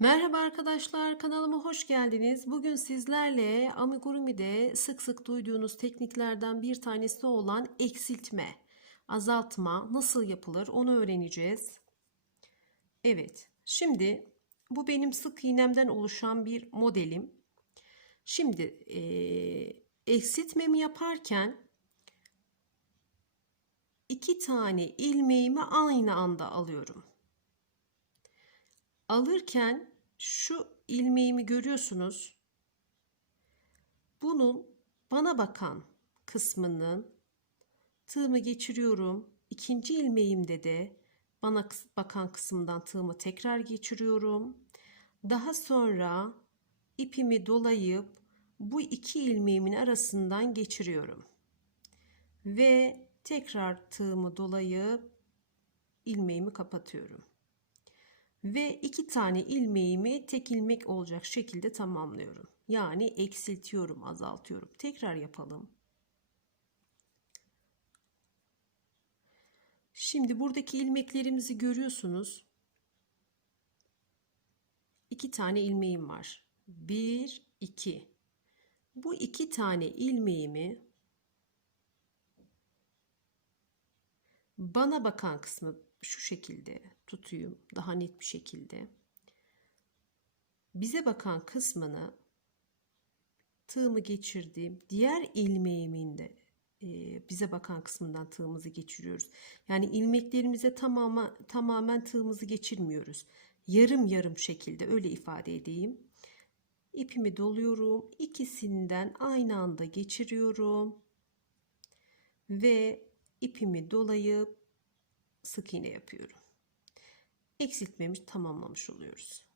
Merhaba arkadaşlar, kanalıma hoş geldiniz. Bugün sizlerle amigurumi'de sık sık duyduğunuz tekniklerden bir tanesi olan eksiltme, azaltma nasıl yapılır onu öğreneceğiz. Evet, şimdi bu benim sık iğnemden oluşan bir modelim. Şimdi eee eksiltmemi yaparken iki tane ilmeğimi aynı anda alıyorum. Alırken şu ilmeğimi görüyorsunuz. Bunun bana bakan kısmının tığımı geçiriyorum. İkinci ilmeğimde de bana bakan kısımdan tığımı tekrar geçiriyorum. Daha sonra ipimi dolayıp bu iki ilmeğimin arasından geçiriyorum. Ve tekrar tığımı dolayıp ilmeğimi kapatıyorum ve iki tane ilmeğimi tek ilmek olacak şekilde tamamlıyorum. Yani eksiltiyorum, azaltıyorum. Tekrar yapalım. Şimdi buradaki ilmeklerimizi görüyorsunuz. İki tane ilmeğim var. Bir, iki. Bu iki tane ilmeğimi bana bakan kısmı şu şekilde tutayım daha net bir şekilde. Bize bakan kısmını tığımı geçirdiğim diğer ilmeğimin de e, bize bakan kısmından tığımızı geçiriyoruz. Yani ilmeklerimize tamamen tamamen tığımızı geçirmiyoruz. Yarım yarım şekilde öyle ifade edeyim. İpimi doluyorum. İkisinden aynı anda geçiriyorum. Ve ipimi dolayıp sık iğne yapıyorum. Eksiltmemi tamamlamış oluyoruz.